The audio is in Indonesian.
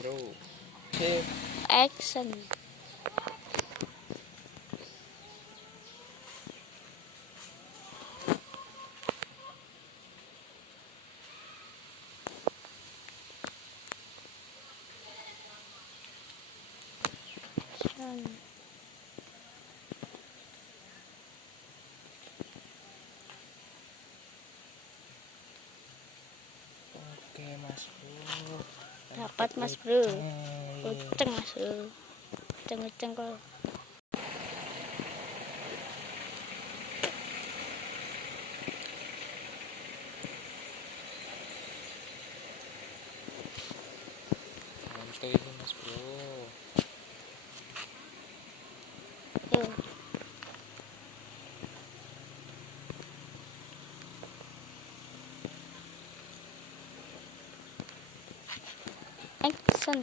bro. Oke. Action. Oke mas bro. Dapat mas bro. Uceng mas bro. Uceng kok. Mantul ini mas bro. Yuk. Action.